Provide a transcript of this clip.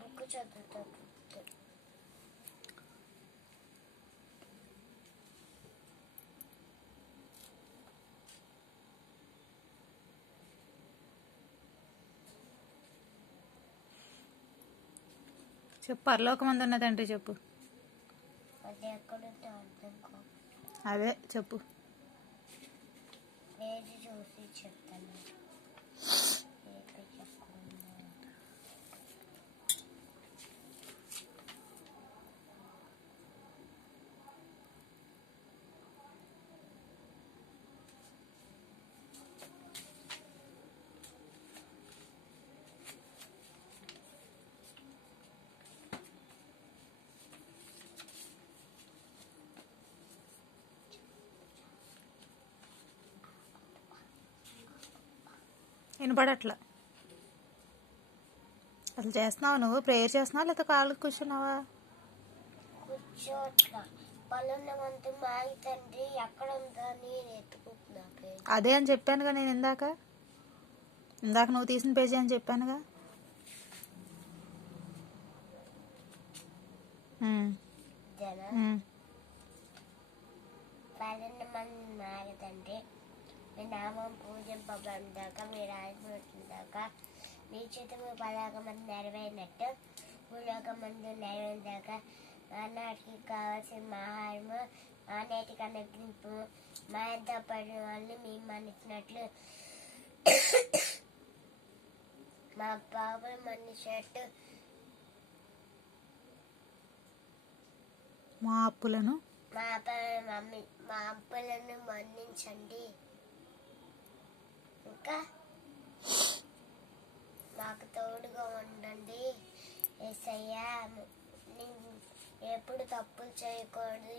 Book చదువుతాడు. చెప్పు, పరలోకమందు ఉన్న తండ్రి చెప్పు. అది ఎక్కడుంటే అర్థం కాదు. అదే చెప్పు. ఏది చూసి చెప్తాను. ఏది చెప్పకుండా వినపడట్లా. అసలు చేస్తున్నావా నువ్వు? ప్రేయర్ చేస్తున్నావా లేకపోతే కాళ్ళు కూర్చున్నావా? కూర్చోట్లా. పనున్న మంతు మాగి తండ్రి ఎక్కడ ఉందని ఎత్తుకుంటున్నా. అదే అని చెప్పానుగా నేను ఇందాక నువ్వు తీసిన పేజీ అని చెప్పానుగా. పనున్న మంది మాగి తండ్రి మీ నామం పూజింపబడిందాక మీ రాజుదాక మీ చిత్తము పలాకమంది నెరవేరినట్టు భూలోకమందు నెరవేరిదాకా ఆనాటికి కావాల్సిన ఆహారము ఆనేటికి అనుగ్రహింపు. మా ఎంత పడిన వాళ్ళని మేము మన్నించినట్లు మా పాపలు మన్నించినట్టు మా అప్పులను మా అప్పులను మన్నించండి. ఇంకా మాకు తోడుగా ఉండండి యేసయ్యా. ఎప్పుడు తప్పులు చేయకూడదు.